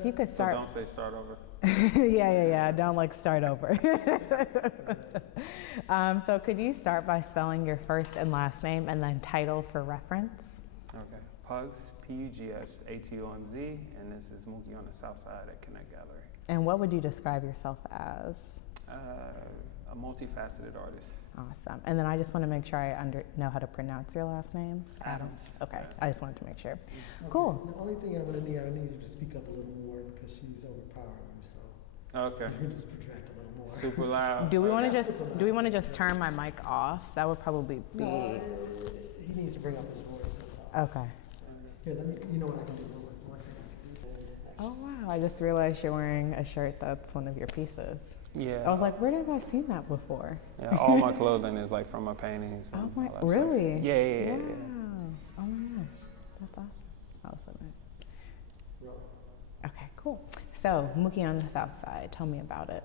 If you could So start. don't say start over. Yeah. Don't like start over. So could you start by spelling your first and last name and then title for reference? Okay. Pugs, Pugs Atomz, and this is Mookie on the South Side at Connect Gallery. And what would you describe yourself as? A multifaceted artist. Awesome. And then I just want to make sure I know how to pronounce your last name. Atomz. Okay. Atomz. I just wanted to make sure. Okay. Cool. The only thing I need you to speak up a little more because she's overpowering you, so Okay. you just project a little more. Super loud. Do we want to that's just super just turn my mic off? That would probably be. No, he needs to bring up his voice. That's all. Okay. Here, you know what I can do. One thing I can do. Oh wow! I just realized you're wearing a shirt that's one of your pieces. Yeah. I was like, where have I seen that before? Yeah, all my clothing is like from my paintings. Oh and my! all that stuff. Really? Yeah. Wow! Oh my gosh, that's awesome. I'll submit. Roll. Okay, cool. So Mookie on the South Side. Tell me about it.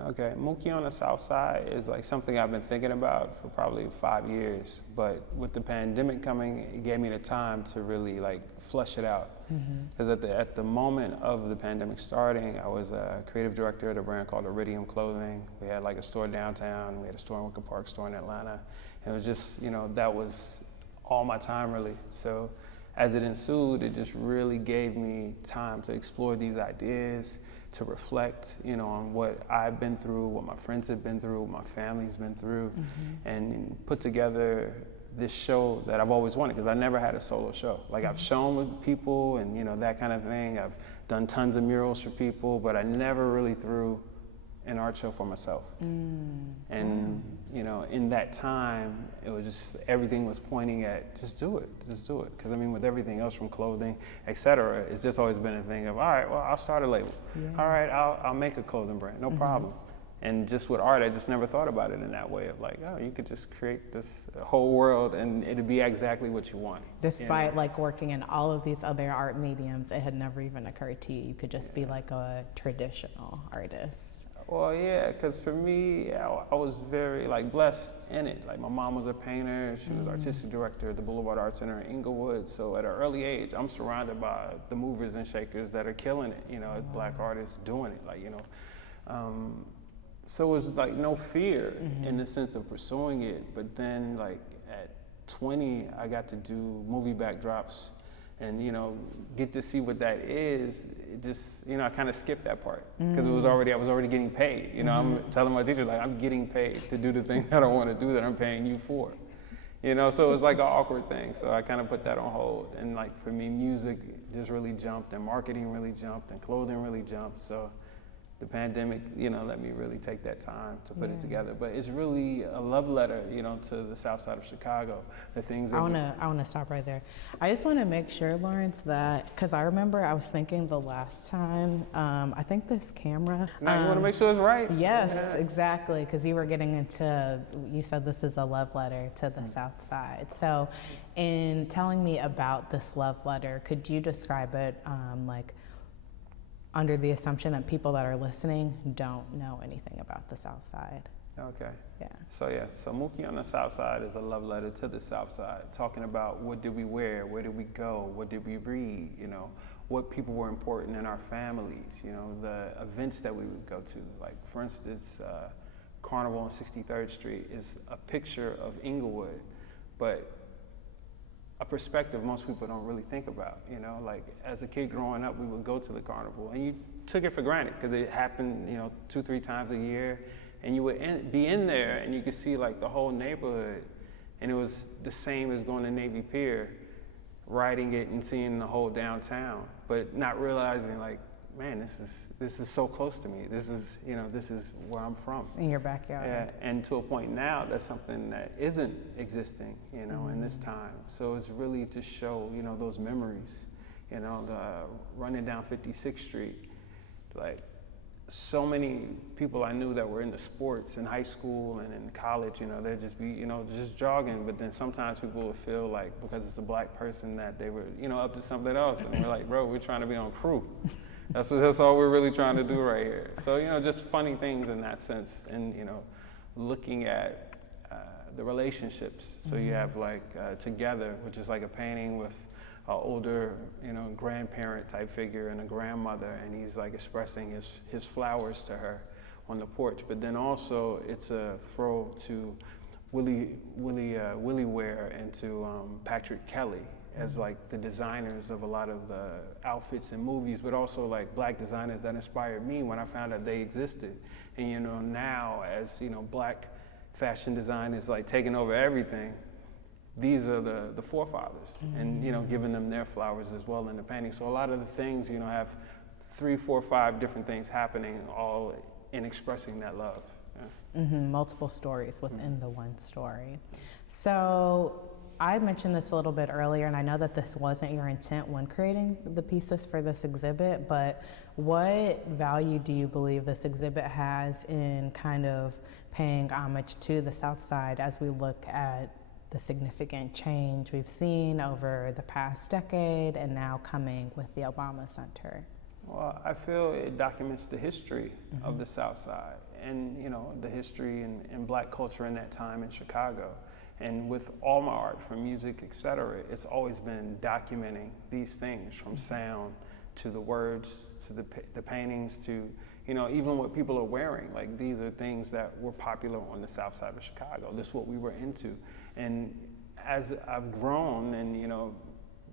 Okay, Mookie on the South Side is like something I've been thinking about for probably 5 years, but with the pandemic coming, it gave me the time to really like flesh it out. Because at the moment of the pandemic starting, I was a creative director at a brand called Iridium Clothing. We had like a store downtown, we had a store in Wicker Park, store in Atlanta, and it was just, that was all my time really. So as it ensued, it just really gave me time to explore these ideas, to reflect, on what I've been through, what my friends have been through, what my family's been through, and put together this show that I've always wanted, because I never had a solo show. Like I've shown with people and, that kind of thing. I've done tons of murals for people, but I never really threw an art show for myself. And, in that time, it was just, everything was pointing at, just do it. Because with everything else from clothing, et cetera, it's just always been a thing of, all right, well, I'll start a label. All right, I'll make a clothing brand, no problem. And just with art, I just never thought about it in that way of like, oh, you could just create this whole world and it'd be exactly what you want. Despite like working in all of these other art mediums, it had never even occurred to you. You could just be like a traditional artist. Well, yeah, because for me, I was very blessed in it. Like my mom was a painter, she was artistic director at the Boulevard Art Center in Inglewood. So at an early age, I'm surrounded by the movers and shakers that are killing it, as Black artists doing it, So it was like no fear in the sense of pursuing it. But then at 20, I got to do movie backdrops and, get to see what that is. It just, I kind of skipped that part because I was already getting paid. I'm telling my teacher, I'm getting paid to do the thing that I want to do that I'm paying you for. So it was like an awkward thing. So I kind of put that on hold. And for me, music just really jumped and marketing really jumped and clothing really jumped. So the pandemic, let me really take that time to put it together. But it's really a love letter, to the South Side of Chicago. The things that I wanna stop right there. I just want to make sure, Lawrence, that because I remember I was thinking the last time, I think this camera. Now you want to make sure it's right. Yes, exactly. Because you were getting into, you said this is a love letter to the South Side. So, in telling me about this love letter, could you describe it under the assumption that people that are listening don't know anything about the South Side? Okay. Yeah. So Mookie on the South Side is a love letter to the South Side, talking about what did we wear, where did we go, what did we read, what people were important in our families, the events that we would go to. Like, for instance, Carnival on 63rd Street is a picture of Inglewood, but a perspective most people don't really think about, as a kid growing up, we would go to the carnival and you took it for granted because it happened, 2-3 times a year, and you would be in there and you could see the whole neighborhood, and it was the same as going to Navy Pier, riding it and seeing the whole downtown, but not realizing man, this is so close to me. This is where I'm from. In your backyard. Yeah, and to a point now, that's something that isn't existing, in this time. So it's really to show, those memories, the running down 56th Street, so many people I knew that were into sports in high school and in college, they'd just be, just jogging, but then sometimes people would feel because it's a Black person that they were, up to something else, and we're like, bro, we're trying to be on crew. That's all we're really trying to do right here. So, just funny things in that sense, and, looking at the relationships. So you have Together, which is a painting with an older, grandparent type figure and a grandmother, and he's like expressing his flowers to her on the porch. But then also it's a throw to Willie Ware and to Patrick Kelly as like the designers of a lot of the outfits in movies, but also like black designers that inspired me when I found out they existed. And now as black fashion design is like taking over everything, these are the forefathers, and giving them their flowers as well in the painting. So a lot of the things have 3, 4, 5 different things happening, all in expressing that love. Yeah. Multiple stories within the one story. So I mentioned this a little bit earlier, and I know that this wasn't your intent when creating the pieces for this exhibit, but what value do you believe this exhibit has in kind of paying homage to the South Side as we look at the significant change we've seen over the past decade and now coming with the Obama Center? Well, I feel it documents the history of the South Side and, the history and black culture in that time in Chicago. And with all my art, from music, et cetera, it's always been documenting these things, from sound to the words, to the paintings, to, even what people are wearing. Like, these are things that were popular on the South Side of Chicago. This is what we were into. And as I've grown and,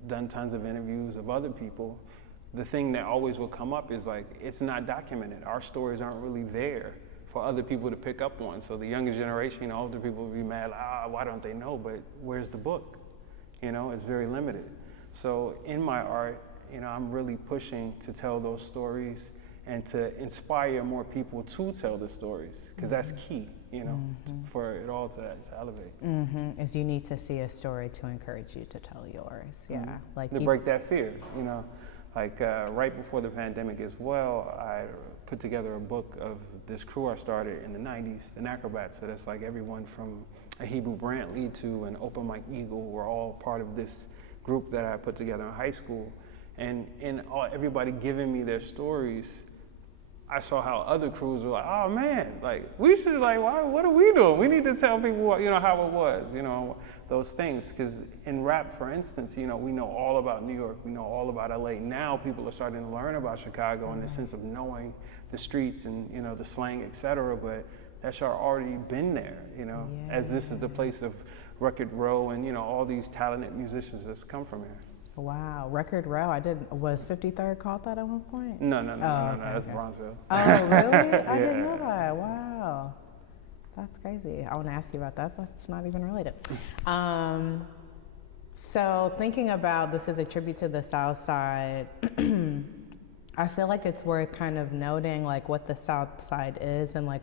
done tons of interviews of other people, the thing that always will come up is like, it's not documented. Our stories aren't really there for other people to pick up on. So the younger generation, older people will be mad, why don't they know? But where's the book? It's very limited. So in my art, I'm really pushing to tell those stories and to inspire more people to tell the stories, because that's key, for it all to elevate. Is you need to see a story to encourage you to tell yours. Yeah, like to break that fear, Like right before the pandemic as well, I put together a book of this crew I started in the 90s, the Acrobats. So that's like everyone from a Hebrew Brantley to an Open Mike Eagle were all part of this group that I put together in high school. And everybody giving me their stories, I saw how other crews were like, oh man, like we should what are we doing? We need to tell people how it was, those things. Because in rap, for instance, we know all about New York, we know all about LA. Now people are starting to learn about Chicago in the sense of knowing the streets and the slang, et cetera. But that's already been there, as this is the place of Record Row and all these talented musicians that's come from here. Wow, Record Row. Was 53rd called that at one point? No, that's Bronzeville. Oh, really? I didn't know that. Wow. That's crazy. I want to ask you about that, but it's not even related. So thinking about this as a tribute to the South Side, I feel like it's worth kind of noting like what the South Side is and what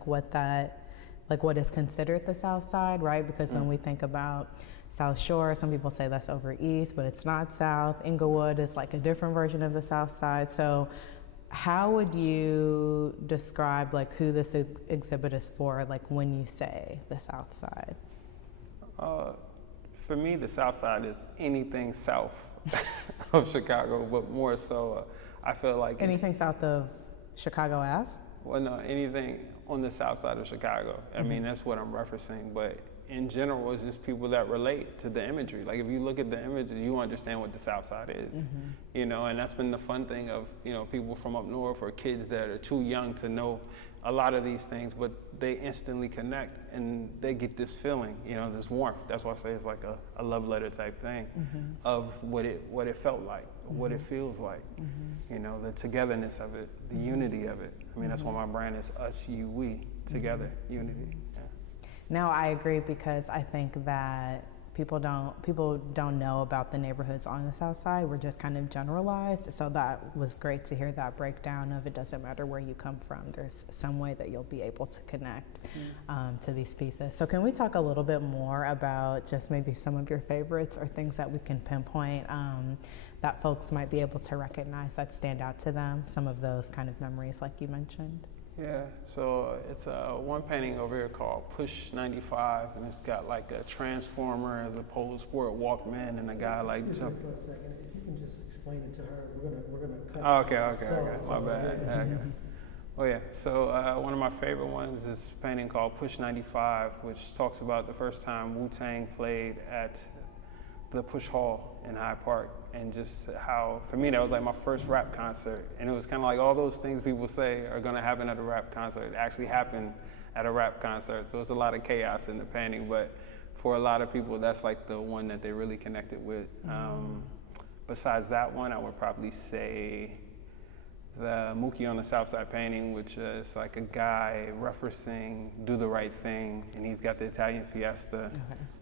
is considered the South Side, right? Because when we think about South Shore, some people say that's over east, but it's not South. Inglewood is like a different version of the South Side. So how would you describe like who this exhibit is for, like when you say the South Side? For me, the South Side is anything south of Chicago, but more so, I feel like anything south of Chicago Ave? Well, no, anything on the South Side of Chicago. I mean, that's what I'm referencing, but in general, it's just people that relate to the imagery. Like if you look at the images, you understand what the South Side is, and that's been the fun thing of, people from up north or kids that are too young to know a lot of these things, but they instantly connect and they get this feeling, this warmth. That's why I say it's like a love letter type thing of what it felt like, what it feels like, the togetherness of it, the unity of it. I mean, that's why my brand is us, you, we, together, unity. No, I agree, because I think that people don't know about the neighborhoods on the South Side. We're just kind of generalized. So that was great to hear that breakdown of it doesn't matter where you come from. There's some way that you'll be able to connect to these pieces. So can we talk a little bit more about just maybe some of your favorites or things that we can pinpoint that folks might be able to recognize that stand out to them, some of those kind of memories like you mentioned? Yeah, so it's one painting over here called Push 95, and it's got like a transformer as a Polo Sport Walkman, and a guy like jump. For a second, if you can just explain it to her, we're gonna cut. Oh, okay, my bad. Okay. Oh yeah, so one of my favorite ones is a painting called Push 95, which talks about the first time Wu-Tang played at the Push Hall in Hyde Park, and just how, for me, that was like my first rap concert. And it was kind of like all those things people say are gonna happen at a rap concert actually happened at a rap concert. So it's a lot of chaos in the painting, but for a lot of people, that's like the one that they really connected with. Besides that one, I would probably say the Mookie on the South Side painting, which is like a guy referencing Do the Right Thing, and he's got the Italian Fiesta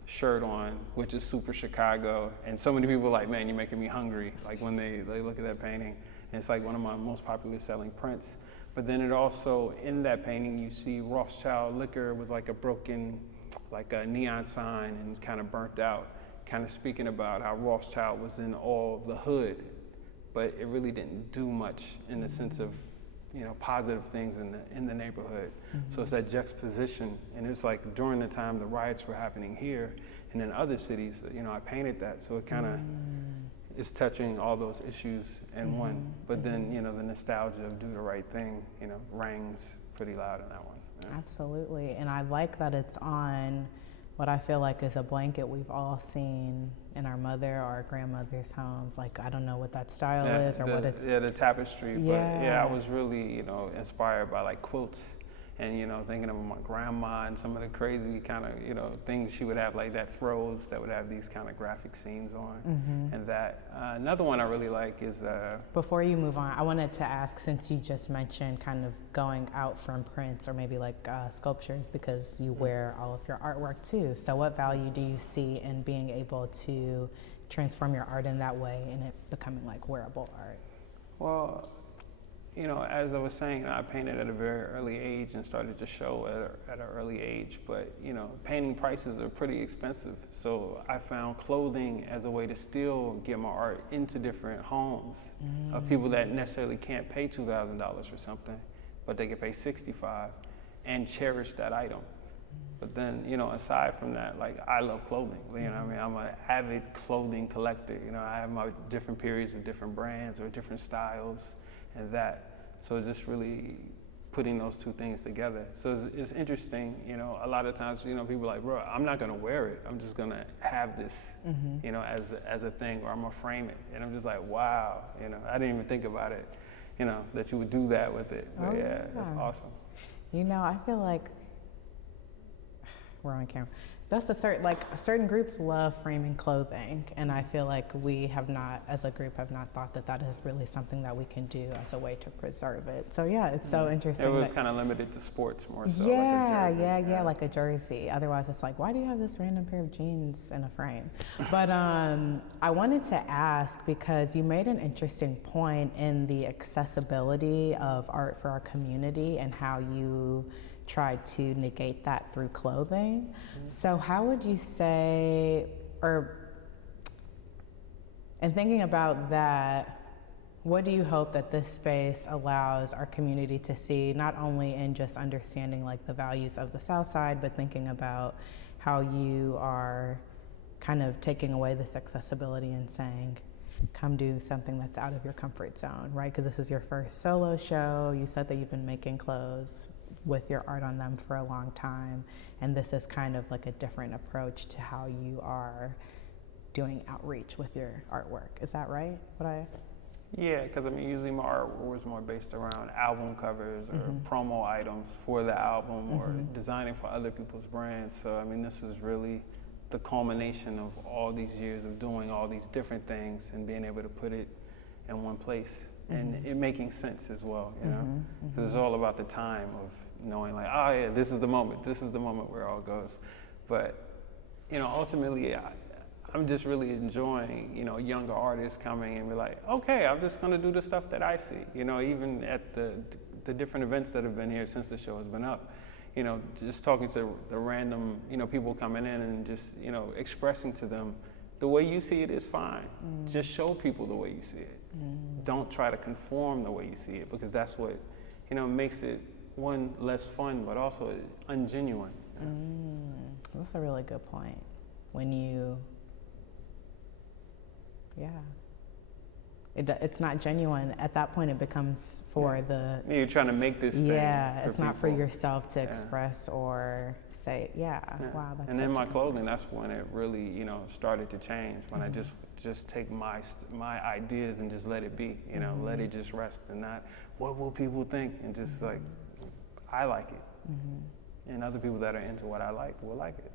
shirt on, which is super Chicago. And so many people are like, man, you're making me hungry, like when they look at that painting. And it's like one of my most popular selling prints. But then it also, in that painting, you see Rothschild liquor with like a broken, like a neon sign and kind of burnt out, kind of speaking about how Rothschild was in all the hood, but it really didn't do much in the sense of, you know, positive things in the neighborhood. So it's that juxtaposition, and it's like during the time the riots were happening here and in other cities, you know, I painted that, so it kind of is touching all those issues in one. But then, you know, the nostalgia of Do the Right Thing, you know, rings pretty loud in that one. Yeah. Absolutely, and I like that it's on what I feel like is a blanket we've all seen in our mother or our grandmother's homes. Like, I don't know what that style is or what it's. Yeah, the tapestry. But yeah, I was really, you know, inspired by like quilts and, you know, thinking of my grandma and some of the crazy kind of, you know, things she would have, like that throws that would have these kind of graphic scenes on. And that. Another one I really like is. Before you move on, I wanted to ask, since you just mentioned kind of going out from prints or maybe like sculptures, because you wear all of your artwork too. So what value do you see in being able to transform your art in that way and it becoming like wearable art? Well, you know, as I was saying, I painted at a very early age and started to show at an early age, but, you know, painting prices are pretty expensive. So I found clothing as a way to still get my art into different homes of people that necessarily can't pay $2,000 for something, but they can pay $65 and cherish that item. But then, you know, aside from that, like, I love clothing, you know what I mean? I'm an avid clothing collector. You know, I have my different periods with different brands or different styles and that. So it's just really putting those two things together. So it's interesting, you know, a lot of times, you know, people are like, bro, I'm not gonna wear it. I'm just gonna have this, you know, as a thing, or I'm gonna frame it. And I'm just like, wow, you know, I didn't even think about it, you know, that you would do that with it. But yeah, it's awesome. You know, I feel like, we're on camera. That's certain groups love framing clothing, and I feel like we have not, as a group, have not thought that that is really something that we can do as a way to preserve it. So yeah, it's so interesting. It was kind of limited to sports more so. Yeah, like a jersey. Like a jersey. Otherwise, it's like, why do you have this random pair of jeans in a frame? But I wanted to ask, because you made an interesting point in the accessibility of art for our community and how you try to negate that through clothing. So how would you say, or in thinking about that, what do you hope that this space allows our community to see, not only in just understanding like the values of the South Side, but thinking about how you are kind of taking away this accessibility and saying, come do something that's out of your comfort zone, right? Because this is your first solo show. You said that you've been making clothes with your art on them for a long time, and this is kind of like a different approach to how you are doing outreach with your artwork. Is that right? Yeah, because I mean, usually my artwork was more based around album covers or promo items for the album or designing for other people's brands. So I mean, this was really the culmination of all these years of doing all these different things and being able to put it in one place and it making sense as well, you know? Because it's all about the time of knowing like, oh yeah, this is the moment where it all goes. But, you know, ultimately, I'm just really enjoying, you know, younger artists coming and be like, okay, I'm just gonna do the stuff that I see. You know, even at the different events that have been here since the show has been up, you know, just talking to the random, you know, people coming in and just, you know, expressing to them, the way you see it is fine. Just show people the way you see it. Don't try to conform the way you see it, because that's what, you know, makes it, one, less fun, but also ungenuine. That's a really good point. When you, it's not genuine. At that point, it becomes for the... You're trying to make this thing for it's not for yourself to express or say, wow. That's and in my clothing, that's when it really, you know, started to change. When I just just take my ideas and just let it be, you know, let it just rest and not, what will people think? And just like, I like it. And other people that are into what I like will like it.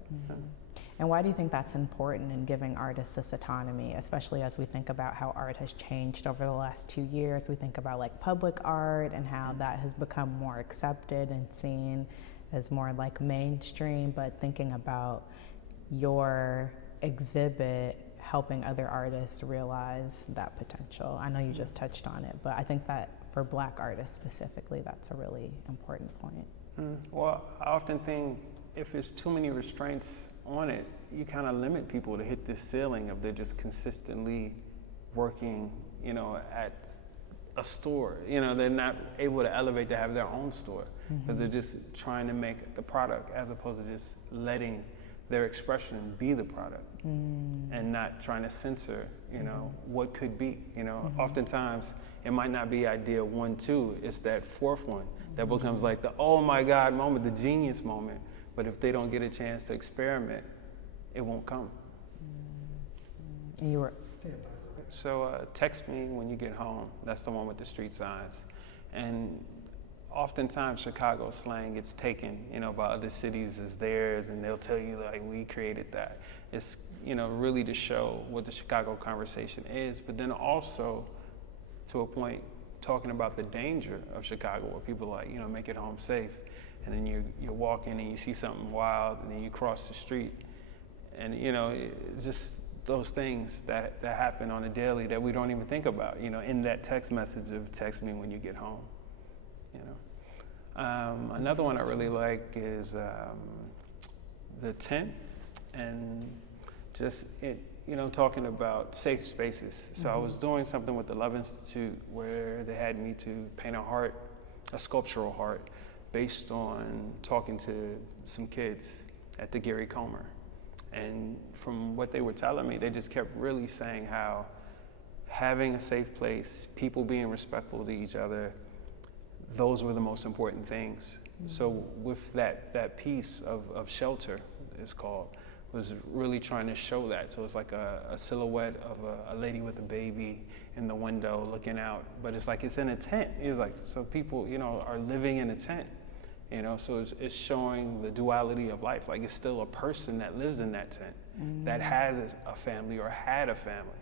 And why do you think that's important in giving artists this autonomy, especially as we think about how art has changed over the last 2 years? We think about like public art and how that has become more accepted and seen as more like mainstream, but thinking about your exhibit helping other artists realize that potential. I know you just touched on it, but I think that for Black artists specifically, that's a really important point. Well, I often think if there's too many restraints on it, you kind of limit people to hit this ceiling of they're just consistently working, you know, at a store. You know, they're not able to elevate to have their own store because they're just trying to make the product as opposed to just letting their expression be the product and not trying to censor, you know, what could be. You know, oftentimes it might not be idea 1, 2, it's that fourth one that becomes like the oh my God moment, the genius moment. But if they don't get a chance to experiment, it won't come. You were So text me when you get home. That's the one with the street signs. And oftentimes Chicago slang gets taken, you know, by other cities as theirs, and they'll tell you like we created that. It's, you know, really to show what the Chicago conversation is, but then also to a point talking about the danger of Chicago, where people are like, you know, make it home safe. And then you're walking and you see something wild, and then you cross the street, and you know, just those things that happen on a daily that we don't even think about, you know, in that text message of text me when you get home, you know. Another one I really like is the tent, and just it, you know, talking about safe spaces. So I was doing something with the Love Institute where they had me to paint a heart, a sculptural heart, based on talking to some kids at the Gary Comer. And from what they were telling me, they just kept really saying how having a safe place, people being respectful to each other, those were the most important things. So with that piece of shelter, it's called, was really trying to show that. So it's like a silhouette of a lady with a baby in the window looking out, but it's like it's in a tent. It's like, so people, you know, are living in a tent. You know, so it's showing the duality of life. Like it's still a person that lives in that tent, that has a family or had a family,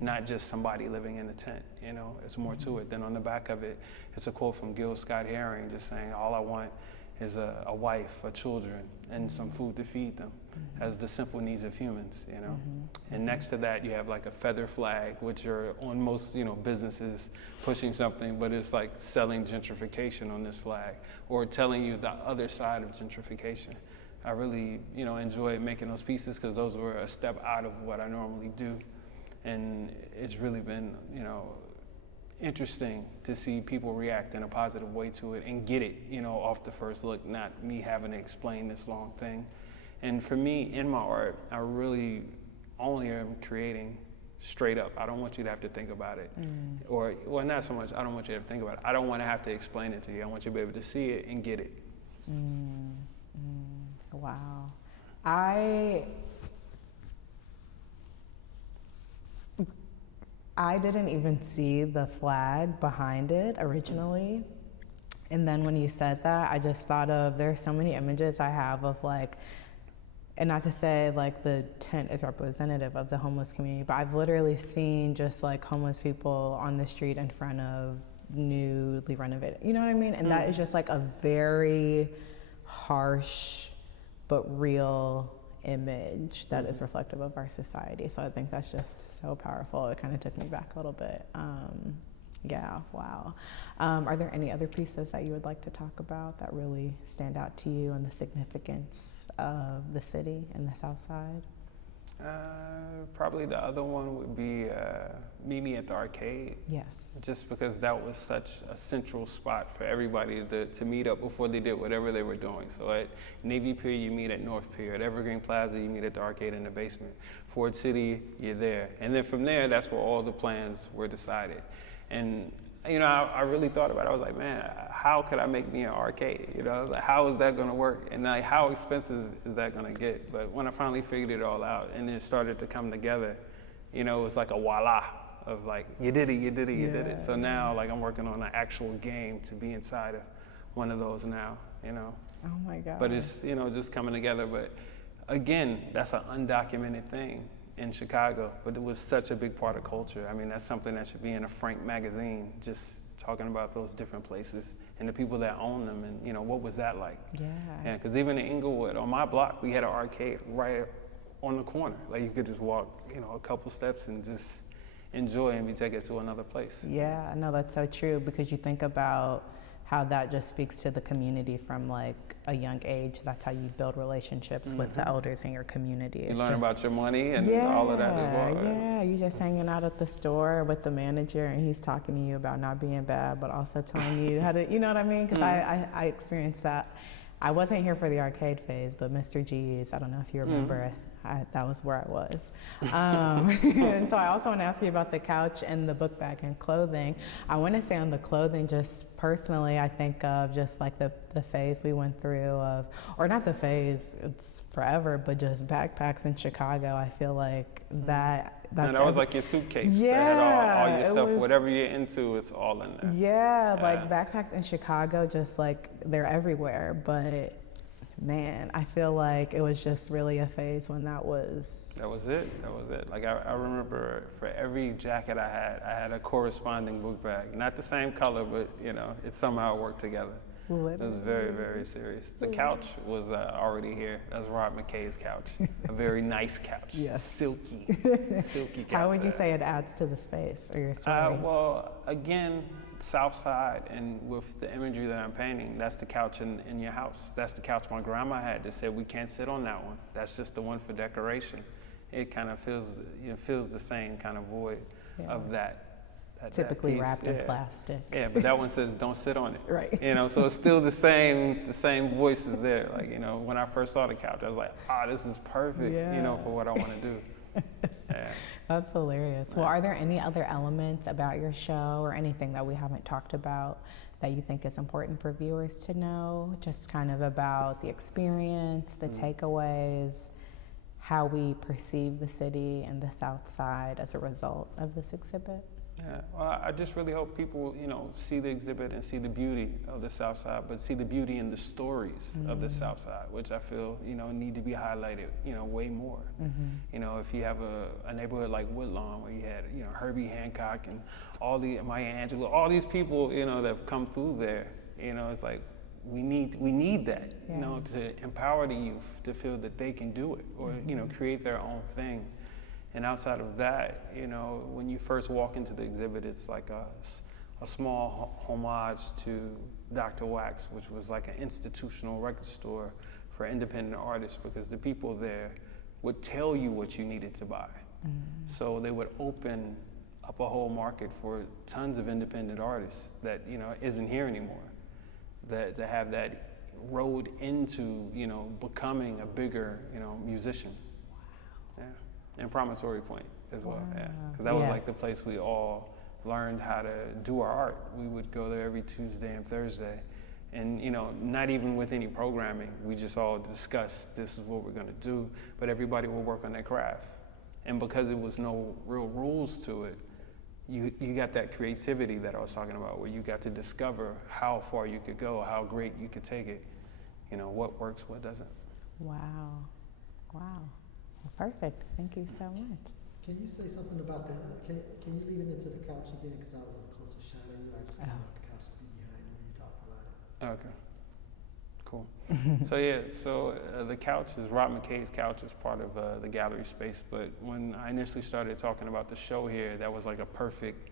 not just somebody living in a tent. You know, it's more to it. Then on the back of it, it's a quote from Gil Scott-Heron just saying, all I want is a wife, children, and some food to feed them as the simple needs of humans, you know. And next to that, you have like a feather flag, which are on most, you know, businesses pushing something, but it's like selling gentrification on this flag or telling you the other side of gentrification. I really, you know, enjoyed making those pieces because those were a step out of what I normally do. And it's really been, you know, interesting to see people react in a positive way to it and get it, you know, off the first look, not me having to explain this long thing. And for me, in my art, I really only am creating straight up. I don't want you to have to think about it. Or, well, not so much, I don't want you to think about it. I don't want to have to explain it to you. I want you to be able to see it and get it. Wow. I didn't even see the flag behind it originally. And then when you said that, I just thought of, there's so many images I have of like, and not to say like the tent is representative of the homeless community, but I've literally seen just like homeless people on the street in front of newly renovated, you know what I mean? And that is just like a very harsh but real image that is reflective of our society. So I think that's just so powerful. It kind of took me back a little bit. Yeah, wow. Are there any other pieces that you would like to talk about that really stand out to you and the significance of the city and the South Side? Probably the other one would be Meet Me at the Arcade. Yes. Just because that was such a central spot for everybody to meet up before they did whatever they were doing. So at Navy Pier, you meet at North Pier. At Evergreen Plaza, you meet at the arcade in the basement. Ford City, you're there. And then from there, that's where all the plans were decided. And you know, I really thought about it. I was like, man, how could I make me an arcade? You know, I was like, how is that going to work? And like, how expensive is that going to get? But when I finally figured it all out and it started to come together, it was like a voila of like, you did it, you did it, you did it. So now like I'm working on an actual game to be inside of one of those now, Oh my God. But it's, just coming together. But again, that's an undocumented thing in Chicago, but it was such a big part of culture. I mean, that's something that should be in a Frank magazine, just talking about those different places and the people that own them and, what was that like? Yeah, because even in Inglewood, on my block, we had an arcade right on the corner. Like you could just walk, a couple steps and just enjoy and be taken to another place. Yeah, no, that's so true, because you think about how that just speaks to the community from like a young age. That's how you build relationships with the elders in your community. You learn about your money and all of that as well. Right? Yeah, you just hanging out at the store with the manager and he's talking to you about not being bad, but also telling you how to, you know what I mean? Because I experienced that. I wasn't here for the arcade phase, but Mr. G's, I don't know if you remember, that was where I was. And so I also want to ask you about the couch and the book bag and clothing. I want to say on the clothing, just personally, I think of just like the phase we went through of, or not the phase, it's forever, but just backpacks in Chicago. I feel like that's and that was like your suitcase. Yeah, that had all your stuff, whatever you're into, it's all in there. Yeah, like backpacks in Chicago, just like they're everywhere. But man, I feel like it was just really a phase when that was it. Like I remember for every jacket I had a corresponding book bag. Not the same color, but it somehow worked together. It was very, very serious. The couch was already here. That's Rob McKay's couch. A very nice couch. Yes. Silky couch. How would you say it adds to the space or your story? Well, again, South Side, and with the imagery that I'm painting, that's the couch in your house. That's the couch my grandma had that said we can't sit on that one. That's just the one for decoration. It kind of fills the same kind of void of that. Typically wrapped in plastic. Yeah, but that one says don't sit on it. Right. So it's still the same voices there. Like, when I first saw the couch, I was like, this is perfect, for what I want to do. Yeah. That's hilarious. Well, are there any other elements about your show or anything that we haven't talked about that you think is important for viewers to know? Just kind of about the experience, the takeaways, how we perceive the city and the South Side as a result of this exhibit? Yeah, well, I just really hope people, see the exhibit and see the beauty of the South Side, but see the beauty in the stories of the South Side, which I feel, need to be highlighted, way more. If you have a neighborhood like Woodlawn where you had, Herbie Hancock and all the Maya Angelou, all these people, that have come through there, it's like we need that, to empower the youth to feel that they can do it or, create their own thing. And outside of that, when you first walk into the exhibit, it's like a small homage to Dr. Wax, which was like an institutional record store for independent artists, because the people there would tell you what you needed to buy. So they would open up a whole market for tons of independent artists that, isn't here anymore. That to have that road into, becoming a bigger, musician. Yeah. And Promontory Point as well, because that was like the place we all learned how to do our art. We would go there every Tuesday and Thursday, and not even with any programming. We just all discussed this is what we're going to do, but everybody would work on their craft. And because there was no real rules to it, you got that creativity that I was talking about, where you got to discover how far you could go, how great you could take it. What works, what doesn't. Wow. Perfect. Thank you so much. Can you say something about the? Can you lead him into the couch again? Because I was on a closer shot of you. I just kind of want the couch to be behind you when you talk about it. Okay. Cool. So the couch is Rob McKay's couch is part of the gallery space. But when I initially started talking about the show here, that was like a perfect,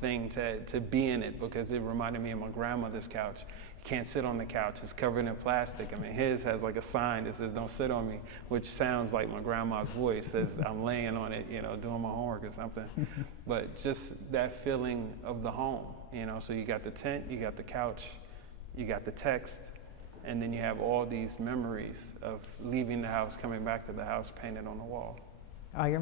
thing to be in it, because it reminded me of my grandmother's couch. You can't sit on the couch. It's covered in plastic. I mean, his has like a sign that says "Don't sit on me," which sounds like my grandma's voice. Says I'm laying on it, doing my homework or something. But just that feeling of the home, So you got the tent, you got the couch, you got the text, and then you have all these memories of leaving the house, coming back to the house, painted on the wall. Oh, you're